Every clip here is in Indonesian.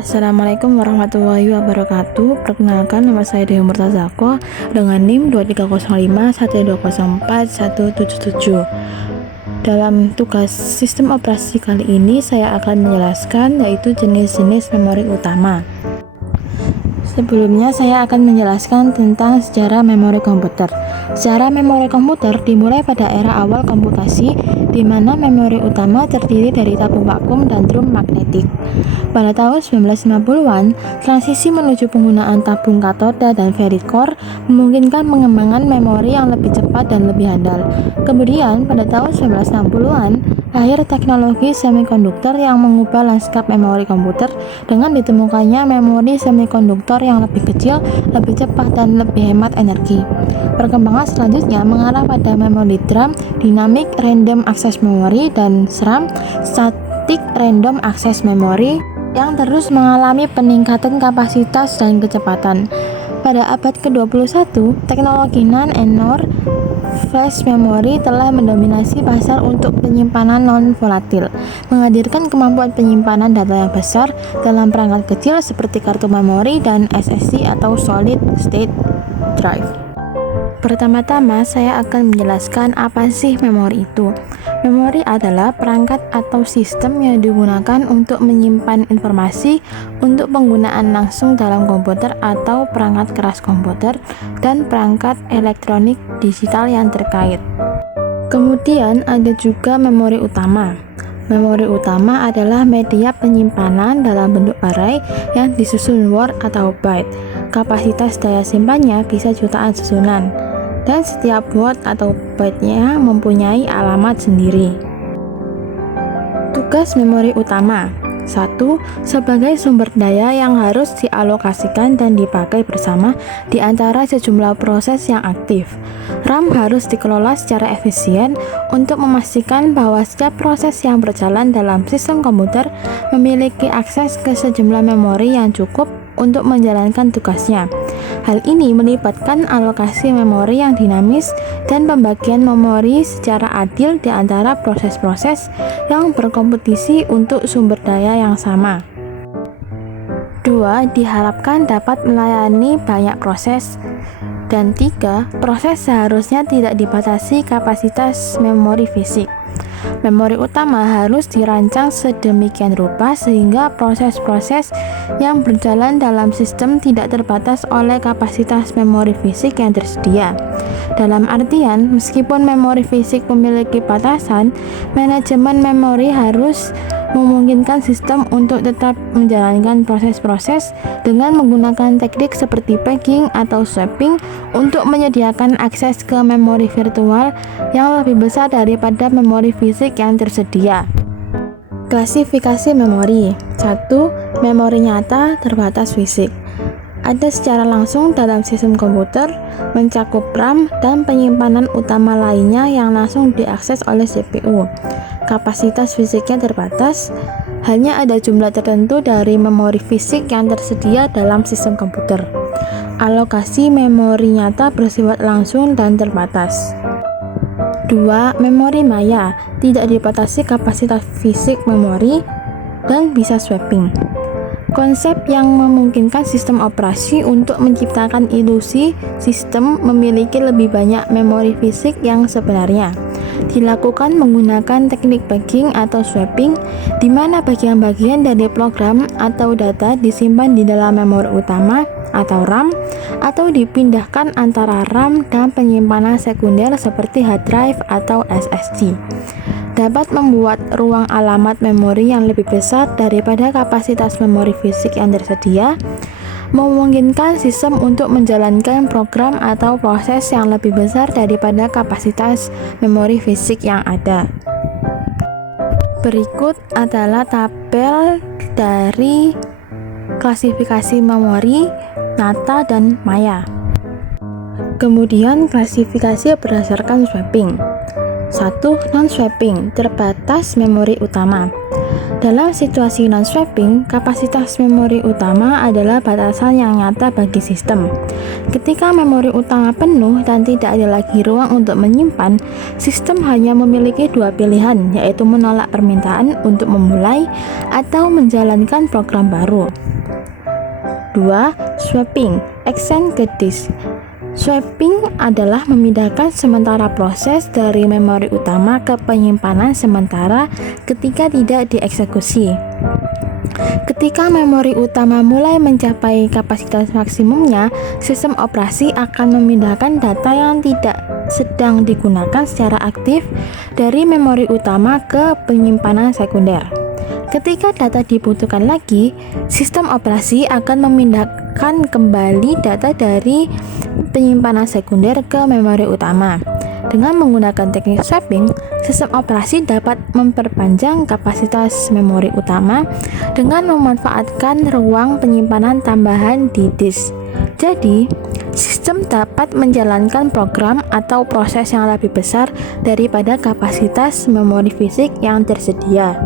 Assalamualaikum warahmatullahi wabarakatuh. Perkenalkan, nama saya Dewi Murtazako dengan NIM 230512041777. Dalam tugas sistem operasi kali ini saya akan menjelaskan yaitu jenis-jenis memori utama. Sebelumnya saya akan menjelaskan tentang sejarah memori komputer. Sejarah memori komputer dimulai pada era awal komputasi, di mana memori utama terdiri dari tabung vakum dan drum magnetik. Pada tahun 1950-an, transisi menuju penggunaan tabung katoda dan ferrite core memungkinkan pengembangan memori yang lebih cepat dan lebih handal. Kemudian, pada tahun 1960-an, lahir teknologi semikonduktor yang mengubah lanskap memori komputer dengan ditemukannya memori semikonduktor yang lebih kecil, lebih cepat, dan lebih hemat energi. Perkembangan selanjutnya mengarah pada memori DRAM, Dynamic Random Access Memory, dan SRAM, Static Random Access Memory, yang terus mengalami peningkatan kapasitas dan kecepatan. Pada abad ke-21, teknologi NAND and NOR flash memory telah mendominasi pasar untuk penyimpanan non-volatil, menghadirkan kemampuan penyimpanan data yang besar dalam perangkat kecil seperti kartu memori dan SSD atau Solid State Drive. Pertama-tama, saya akan menjelaskan apa sih memori itu. Memori adalah perangkat atau sistem yang digunakan untuk menyimpan informasi untuk penggunaan langsung dalam komputer atau perangkat keras komputer dan perangkat elektronik digital yang terkait. Kemudian ada juga memori utama. Memori utama adalah media penyimpanan dalam bentuk array yang disusun word atau byte. Kapasitas daya simpannya bisa jutaan susunan, dan setiap word atau byte-nya mempunyai alamat sendiri. Tugas memori utama: 1. Sebagai sumber daya yang harus dialokasikan dan dipakai bersama di antara sejumlah proses yang aktif. RAM harus dikelola secara efisien untuk memastikan bahwa setiap proses yang berjalan dalam sistem komputer memiliki akses ke sejumlah memori yang cukup untuk menjalankan tugasnya. Hal ini melibatkan alokasi memori yang dinamis dan pembagian memori secara adil di antara proses-proses yang berkompetisi untuk sumber daya yang sama. 2. Diharapkan dapat melayani banyak proses. Dan 3. Proses seharusnya tidak dibatasi kapasitas memori fisik. Memori utama harus dirancang sedemikian rupa sehingga proses-proses yang berjalan dalam sistem tidak terbatas oleh kapasitas memori fisik yang tersedia. Dalam artian, meskipun memori fisik memiliki batasan, manajemen memori harus memungkinkan sistem untuk tetap menjalankan proses-proses dengan menggunakan teknik seperti paging atau swapping untuk menyediakan akses ke memori virtual yang lebih besar daripada memori fisik yang tersedia. Klasifikasi memori. 1. Memori nyata terbatas fisik. Ada secara langsung dalam sistem komputer, mencakup RAM dan penyimpanan utama lainnya yang langsung diakses oleh CPU. Kapasitas fisiknya terbatas, hanya ada jumlah tertentu dari memori fisik yang tersedia dalam sistem komputer. Alokasi memori nyata bersifat langsung dan terbatas. 2. Memori maya, tidak dibatasi kapasitas fisik memori dan bisa swapping. Konsep yang memungkinkan sistem operasi untuk menciptakan ilusi sistem memiliki lebih banyak memori fisik yang sebenarnya. Dilakukan menggunakan teknik paging atau swapping, di mana bagian-bagian dari program atau data disimpan di dalam memori utama atau RAM, atau dipindahkan antara RAM dan penyimpanan sekunder seperti hard drive atau SSD. Dapat membuat ruang alamat memori yang lebih besar daripada kapasitas memori fisik yang tersedia, memungkinkan sistem untuk menjalankan program atau proses yang lebih besar daripada kapasitas memori fisik yang ada. Berikut adalah tabel dari klasifikasi memori nyata dan maya. Kemudian klasifikasi berdasarkan swapping. 1. Non-swapping, terbatas memori utama. Dalam situasi non-swapping, kapasitas memori utama adalah batasan yang nyata bagi sistem. Ketika memori utama penuh dan tidak ada lagi ruang untuk menyimpan, sistem hanya memiliki dua pilihan, yaitu menolak permintaan untuk memulai atau menjalankan program baru. 2. Swapping, exchange ke disk. Swapping adalah memindahkan sementara proses dari memori utama ke penyimpanan sementara ketika tidak dieksekusi. Ketika memori utama mulai mencapai kapasitas maksimumnya, sistem operasi akan memindahkan data yang tidak sedang digunakan secara aktif dari memori utama ke penyimpanan sekunder. Ketika data dibutuhkan lagi, sistem operasi akan memindahkan kembali data dari penyimpanan sekunder ke memori utama. Dengan menggunakan teknik swapping, sistem operasi dapat memperpanjang kapasitas memori utama dengan memanfaatkan ruang penyimpanan tambahan di disk. Jadi, sistem dapat menjalankan program atau proses yang lebih besar daripada kapasitas memori fisik yang tersedia.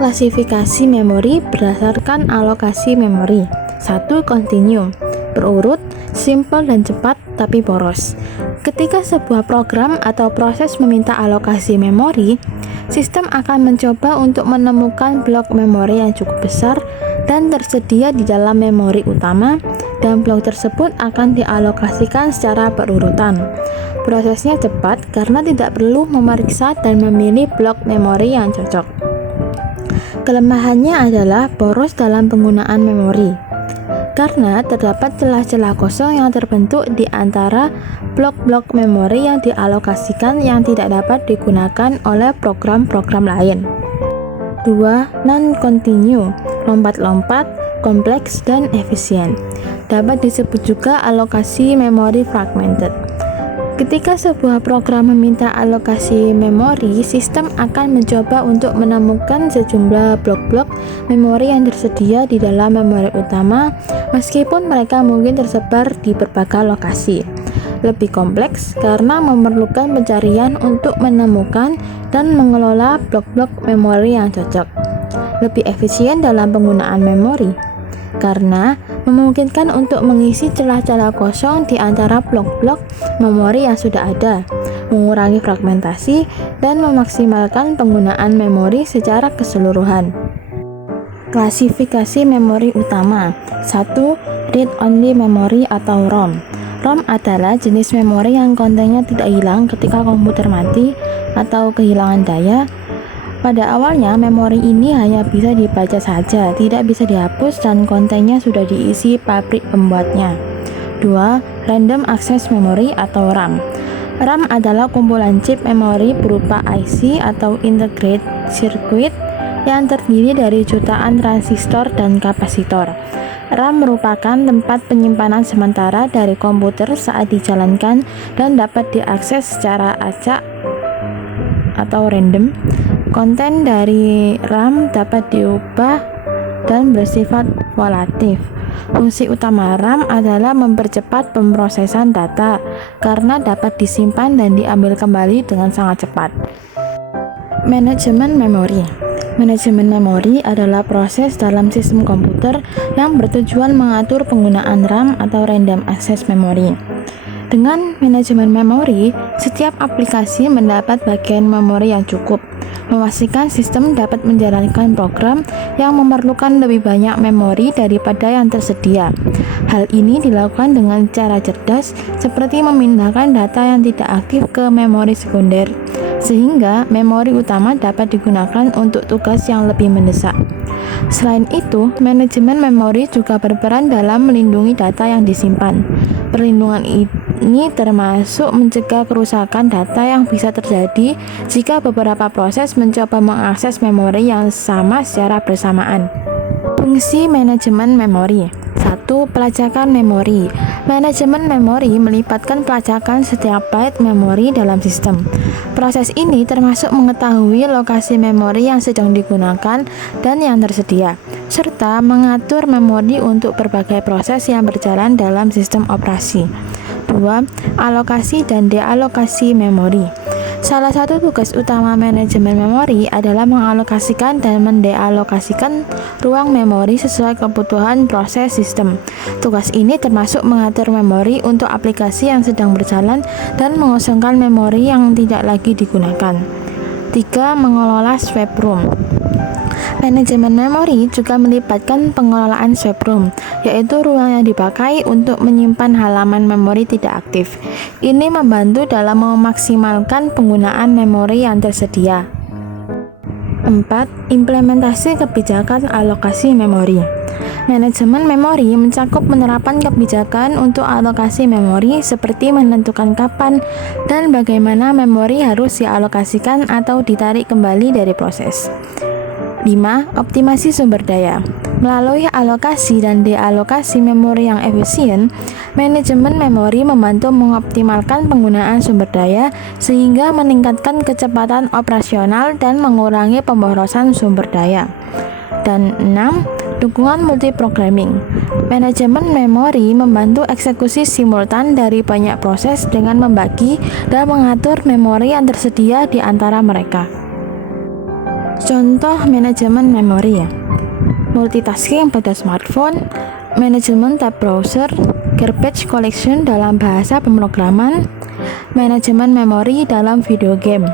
Klasifikasi memori berdasarkan alokasi memori. 1. Continuum, berurut, simple dan cepat tapi boros. Ketika sebuah program atau proses meminta alokasi memori, sistem akan mencoba untuk menemukan blok memori yang cukup besar dan tersedia di dalam memori utama, dan blok tersebut akan dialokasikan secara berurutan. Prosesnya cepat karena tidak perlu memeriksa dan memilih blok memori yang cocok. Kelemahannya adalah boros dalam penggunaan memori, karena terdapat celah-celah kosong yang terbentuk di antara blok-blok memori yang dialokasikan yang tidak dapat digunakan oleh program-program lain. 2. Non-continue, lompat-lompat, kompleks, dan efisien. Dapat disebut juga alokasi memori fragmented. Ketika sebuah program meminta alokasi memori, sistem akan mencoba untuk menemukan sejumlah blok-blok memori yang tersedia di dalam memori utama, meskipun mereka mungkin tersebar di berbagai lokasi. Lebih kompleks karena memerlukan pencarian untuk menemukan dan mengelola blok-blok memori yang cocok. Lebih efisien dalam penggunaan memori karena memungkinkan untuk mengisi celah-celah kosong di antara blok-blok memori yang sudah ada, mengurangi fragmentasi, dan memaksimalkan penggunaan memori secara keseluruhan. Klasifikasi memori utama. 1. Read-only memory atau ROM. ROM adalah jenis memori yang kontennya tidak hilang ketika komputer mati atau kehilangan daya. Pada awalnya, memori ini hanya bisa dibaca saja, tidak bisa dihapus, dan kontennya sudah diisi pabrik pembuatnya. 2. Random Access Memory atau RAM. RAM adalah kumpulan chip memori berupa IC atau Integrated Circuit yang terdiri dari jutaan transistor dan kapasitor. RAM merupakan tempat penyimpanan sementara dari komputer saat dijalankan dan dapat diakses secara acak atau random. Konten dari RAM dapat diubah dan bersifat volatif. Fungsi utama RAM adalah mempercepat pemrosesan data karena dapat disimpan dan diambil kembali dengan sangat cepat. Manajemen memori. Manajemen memori adalah proses dalam sistem komputer yang bertujuan mengatur penggunaan RAM atau Random Access Memory. Dengan manajemen memori, setiap aplikasi mendapat bagian memori yang cukup, memastikan sistem dapat menjalankan program yang memerlukan lebih banyak memori daripada yang tersedia. Hal ini dilakukan dengan cara cerdas, seperti memindahkan data yang tidak aktif ke memori sekunder, sehingga memori utama dapat digunakan untuk tugas yang lebih mendesak. Selain itu, manajemen memori juga berperan dalam melindungi data yang disimpan. Perlindungan ini termasuk mencegah kerusakan data yang bisa terjadi jika beberapa proses mencoba mengakses memori yang sama secara bersamaan. Fungsi manajemen memori. 1. Pelacakan memori. Manajemen memori melibatkan pelacakan setiap byte memori dalam sistem. Proses ini termasuk mengetahui lokasi memori yang sedang digunakan dan yang tersedia, serta mengatur memori untuk berbagai proses yang berjalan dalam sistem operasi. 2. Alokasi dan dealokasi memori. Salah satu tugas utama manajemen memori adalah mengalokasikan dan mendealokasikan ruang memori sesuai kebutuhan proses sistem. Tugas ini termasuk mengatur memori untuk aplikasi yang sedang berjalan dan mengosongkan memori yang tidak lagi digunakan. 3. Mengelola swap room. Manajemen memori juga melibatkan pengelolaan swipe room, yaitu ruang yang dipakai untuk menyimpan halaman memori tidak aktif. Ini membantu dalam memaksimalkan penggunaan memori yang tersedia. 4. Implementasi kebijakan alokasi memori. Manajemen memori mencakup penerapan kebijakan untuk alokasi memori seperti menentukan kapan dan bagaimana memori harus dialokasikan atau ditarik kembali dari proses. 5. Optimasi sumber daya. Melalui alokasi dan dealokasi memori yang efisien, manajemen memori membantu mengoptimalkan penggunaan sumber daya sehingga meningkatkan kecepatan operasional dan mengurangi pemborosan sumber daya. Dan 6. Dukungan multiprogramming. Manajemen memori membantu eksekusi simultan dari banyak proses dengan membagi dan mengatur memori yang tersedia di antara mereka. Contoh manajemen memori ya: multitasking pada smartphone, manajemen tab browser, garbage collection dalam bahasa pemrograman, manajemen memori dalam video game.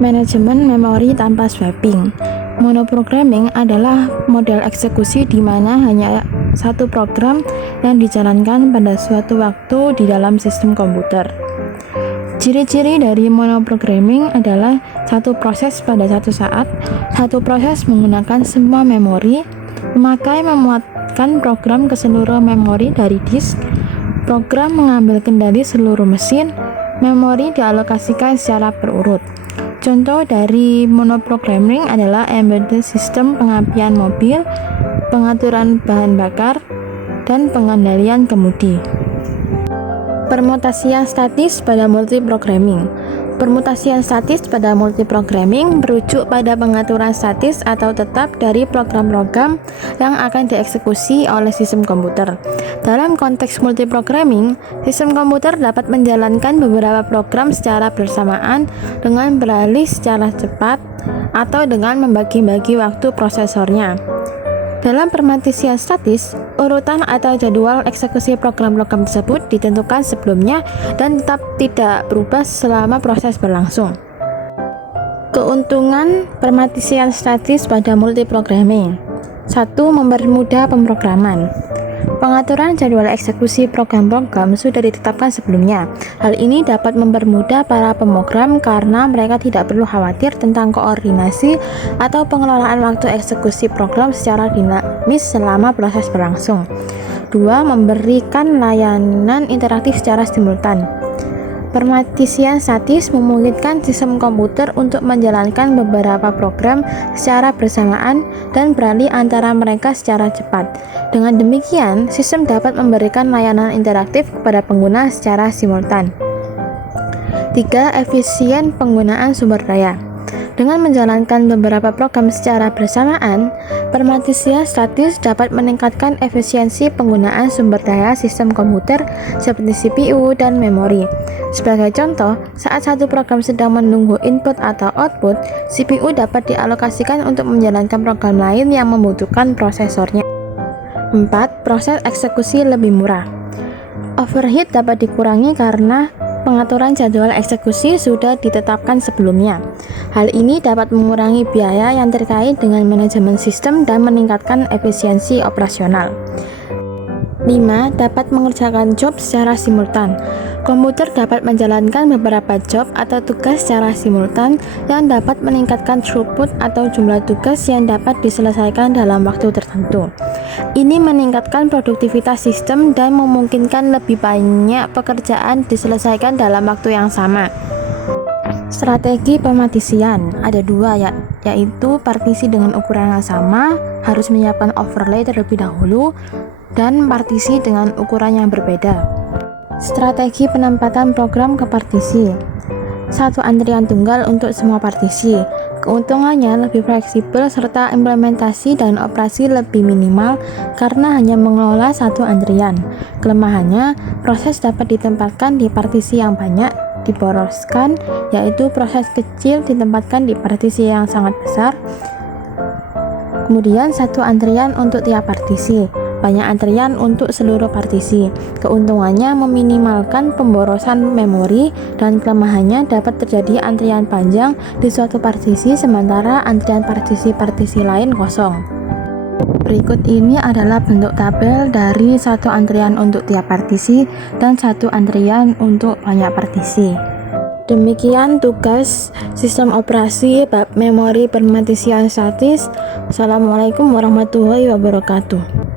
Manajemen memori tanpa swapping. Monoprogramming adalah model eksekusi di mana hanya satu program yang dijalankan pada suatu waktu di dalam sistem komputer. Ciri-ciri dari monoprogramming adalah satu proses pada satu saat, satu proses menggunakan semua memori, memakai memuatkan program ke seluruh memori dari disk, program mengambil kendali seluruh mesin, memori dialokasikan secara berurut. Contoh dari monoprogramming adalah embedded system, pengapian mobil, pengaturan bahan bakar, dan pengendalian kemudi. Permutasian statis pada multiprogramming. Permutasian statis pada multiprogramming merujuk pada pengaturan statis atau tetap dari program-program yang akan dieksekusi oleh sistem komputer. Dalam konteks multiprogramming, sistem komputer dapat menjalankan beberapa program secara bersamaan dengan beralih secara cepat atau dengan membagi-bagi waktu prosesornya. Dalam permutasian statis, urutan atau jadwal eksekusi program-program tersebut ditentukan sebelumnya dan tetap tidak berubah selama proses berlangsung. Keuntungan permutasian statis pada multiprogramming. 1. Mempermudah pemrograman. Pengaturan jadwal eksekusi program-program sudah ditetapkan sebelumnya. Hal ini dapat mempermudah para pemrogram karena mereka tidak perlu khawatir tentang koordinasi atau pengelolaan waktu eksekusi program secara dinamis selama proses berlangsung. 2. Memberikan layanan interaktif secara simultan. Permutasian statis memungkinkan sistem komputer untuk menjalankan beberapa program secara bersamaan dan beralih antara mereka secara cepat. Dengan demikian, sistem dapat memberikan layanan interaktif kepada pengguna secara simultan. 3. Efisien penggunaan sumber daya. Dengan menjalankan beberapa program secara bersamaan, permutasian statis dapat meningkatkan efisiensi penggunaan sumber daya sistem komputer seperti CPU dan memori. Sebagai contoh, saat satu program sedang menunggu input atau output, CPU dapat dialokasikan untuk menjalankan program lain yang membutuhkan prosesornya. 4. Proses eksekusi lebih murah. Overhead dapat dikurangi karena pengaturan jadwal eksekusi sudah ditetapkan sebelumnya. Hal ini dapat mengurangi biaya yang terkait dengan manajemen sistem dan meningkatkan efisiensi operasional. 5. Dapat mengerjakan job secara simultan. Komputer dapat menjalankan beberapa job atau tugas secara simultan yang dapat meningkatkan throughput atau jumlah tugas yang dapat diselesaikan dalam waktu tertentu. Ini meningkatkan produktivitas sistem dan memungkinkan lebih banyak pekerjaan diselesaikan dalam waktu yang sama. Strategi pemantisian ada dua yaitu partisi dengan ukuran yang sama, harus menyiapkan overlay terlebih dahulu, dan partisi dengan ukuran yang berbeda. Strategi penempatan program ke partisi. Satu antrian tunggal untuk semua partisi. Keuntungannya lebih fleksibel serta implementasi dan operasi lebih minimal karena hanya mengelola satu antrian. Kelemahannya, proses dapat ditempatkan di partisi yang banyak diboroskan, yaitu proses kecil ditempatkan di partisi yang sangat besar. Kemudian satu antrian untuk tiap partisi. banyak antrian untuk seluruh partisi. Keuntungannya meminimalkan pemborosan memori, dan kelemahannya dapat terjadi antrian panjang di suatu partisi sementara antrian partisi-partisi lain kosong. Berikut ini adalah bentuk tabel dari satu antrian untuk tiap partisi dan satu antrian untuk banyak partisi. Demikian tugas sistem operasi bab memori permantisian statis. Assalamualaikum warahmatullahi wabarakatuh.